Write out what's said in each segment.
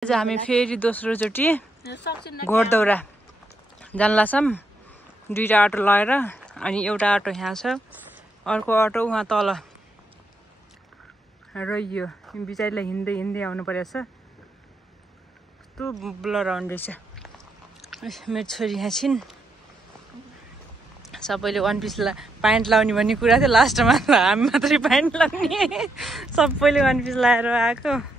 आज हामी फेरि दोस्रो चोटि घोडदौरा जान लाग्छौँ। दुईटा अटो लगेर अनि एउटा अटो यहाँ छ, अर्को अटो उहाँ तल र यो बिचारीलाई हिँड्दै हिँड्दै आउनु परेछ। कस्तो ब्लर आउने रहेछ। मेरो छोरी यहाँ छिन्। सबैले वान पिस प्यान्ट लाउने भन्ने कुरा थियो, लास्टमा हामी मात्रै प्यान्ट लाउने। सबैले वान पिस लाएर आएको।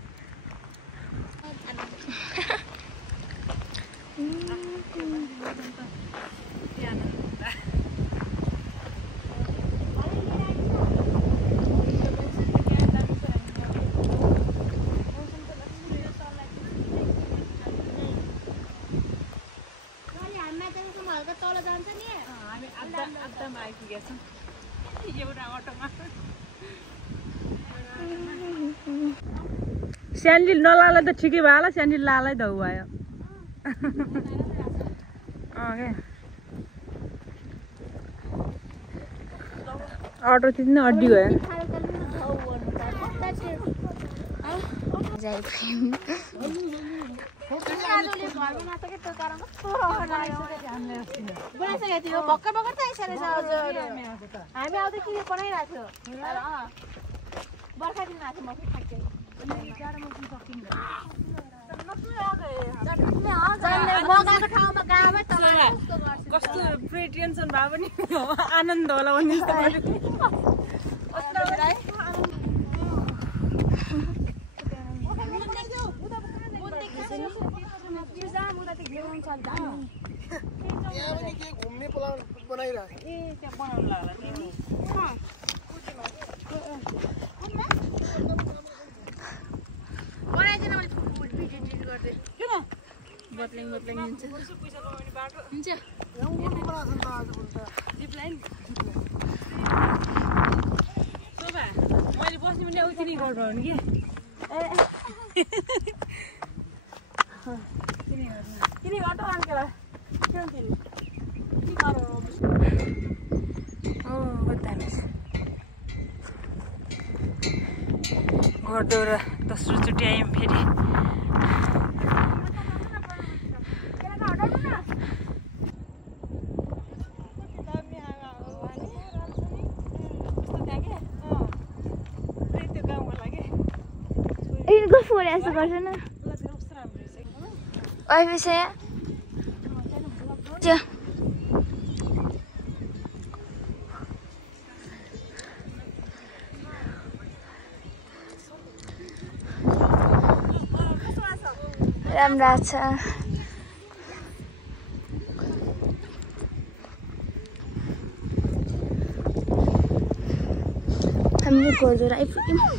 स्यान्डिल नलाला त ठिकै भयो होला, स्यान्डिल लालै धौ भयो। अटो चाहिँ अड्डी भयो। कस्तो पुरै टेन्सन भए पनि आनन्द होला भन्ने घुम्ने प्लान बनाइरहेको मैले बस्ने पनि उति गर्नु कि घोडदौरा दोस्रो चोटि आयौँ फेरि। ऐसे गर्छ न अहिले राम्रो छ। हामीले घोडदौरा आइपुग्यौँ।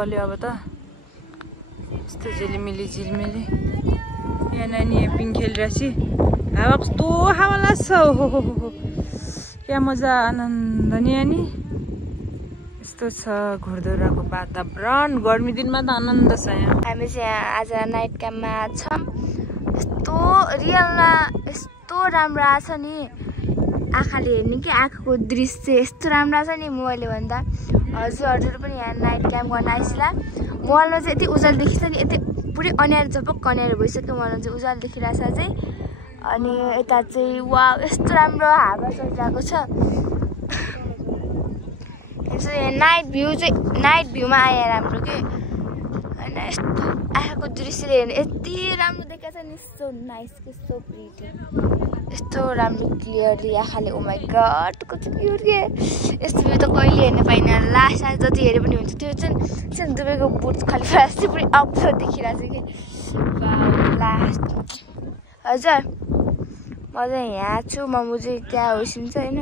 बल्यो अब त यस्तो झिलिमिली झिलिमिली। यहाँ नानी पिङ खेलिरहेछ। हावा कस्तो हावा लाग्छ, हो क्या मजा, आनन्द नि अनि। यस्तो छ घोडदौराको वातावरण। गर्मी दिनमा त आनन्द छ यहाँ। हामी चाहिँ आज नाइट क्याम्पमा छौँ। यस्तो रियलमा यस्तो राम्रो आछ नि, आँखाले हेर्ने कि आँखाको दृश्य यस्तो राम्रो छ नि मोबाइलले भन्दा। हजुरहरू पनि यहाँ नाइट क्याम्प गर्न आइसिला। मोबाइलमा चाहिँ यति उज्यालो देखिन्छ नि, यति पुरै अँध्यारो झपक्क अँध्यारो भइसक्यो मलाई चाहिँ उज्यालो देखिरहेछ चाहिँ अनि यता चाहिँ वा यस्तो राम्रो हावा चलिरहेको छ नाइट भ्यूमा आए राम्रो के होइन यस्तो आँखाको दृश्यले हेर्नु यति राम्रो देखाएको छ नि सो नाइस के सो प्रिटी यस्तो राम्रो क्लियरली आँखाले ओ माई गड कति क्युट के यस्तो भ्यू त कहिले हेर्नु पाइनँ लास्ट जति हेरे पनि हुन्छ त्यो चाहिँ दुबईको बुर्ज खलिफा चाहिँ पुरै अप्ठ्यारो देखिरहेको छ कि लास्ट हजुर म चाहिँ यहाँ छु मम्मी चाहिँ त्यहाँ होइसिन्छ होइन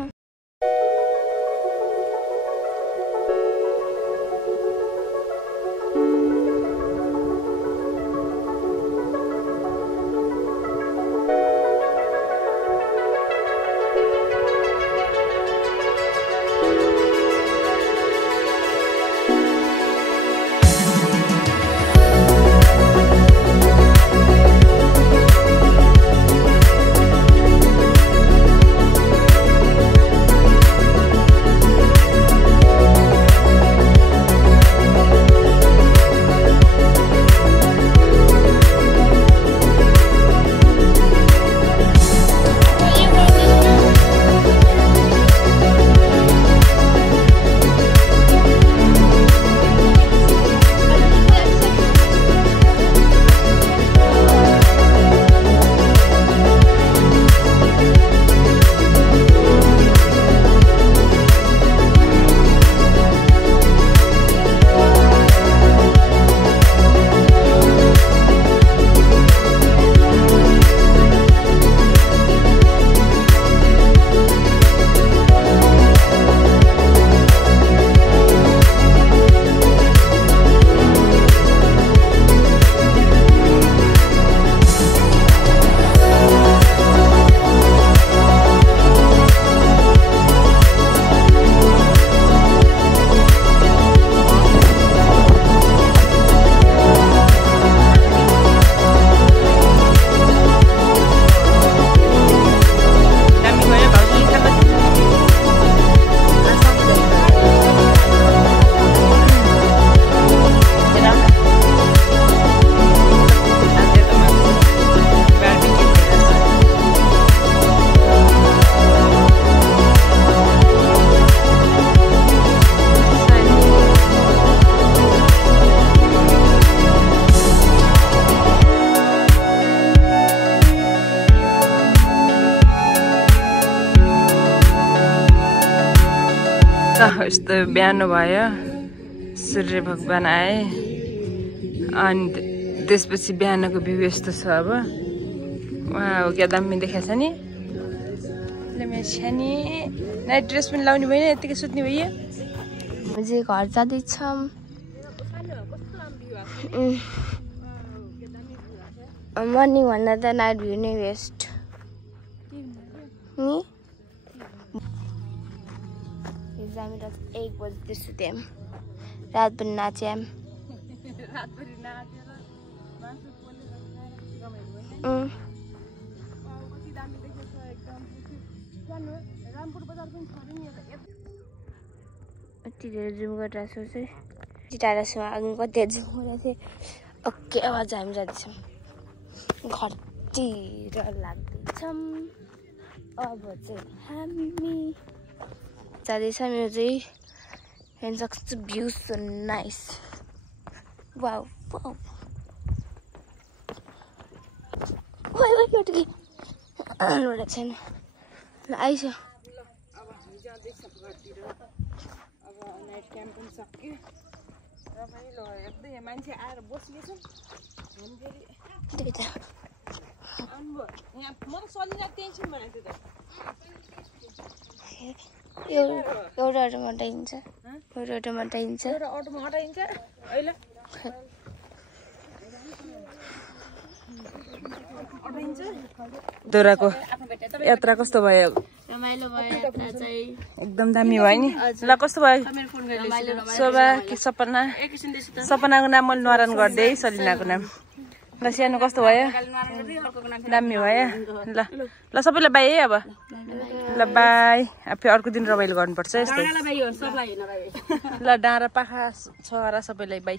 यस्तो बिहान भयो सूर्य भगवान आए अनि त्यसपछि बिहानको भ्यू यस्तो छ अब वाउ क्या दामी देखाएको छ नि मेरो छ्यानी नाइट ड्रेस पनि लाउने भएन यतिकै सुत्ने भयो चाहिँ घर जाँदैछौँ मर्निङ भन्दा त नाइट भ्यू नै बेस्ट नि हामी 1 बजी सुत्यौँ रातभरि नाच्यौँ यति धेरै जुम गरिरहेको छु चाहिँ टाढासम्म अघि कति जुम गरेको थिएँ ओके अब चाहिँ हामी जाँदैछौँ घरतिर लाग्दैछौँ अब चाहिँ हामी जाँदैछ मेरो चाहिँ हेर्न सक्छु view so nice wow wow छैन ल आइस अब हामी जाँदैछौँ घरतिर अब नाइट क्याम्प पनि सक्यो रमाइलो हेर्दै मान्छे आएर बसिरहेछन् हामी फेरि त्यही त यहाँ म त सलिना टेन्सन भनेको थिएँ त एउटा अटोमा हटाइन्छ एउटा अटोमा हटाइन्छ अहिले दोराको यात्रा कस्तो भयो रमाइलो भयो यात्रा चाहिँ एकदम दामी भयो नि ल कस्तो भयो शोभा कि सपना सपनाको नाम मैले नरान गर्दै सलिनाको नाम ल सानो कस्तो भयो दामी भयो ल ल सबैलाई बाई है अब ल बाई फेरि अर्को दिन रमाइलो गर्नुपर्छ यस्तै ल डाँडा पाखा छोरा सबैलाई बाई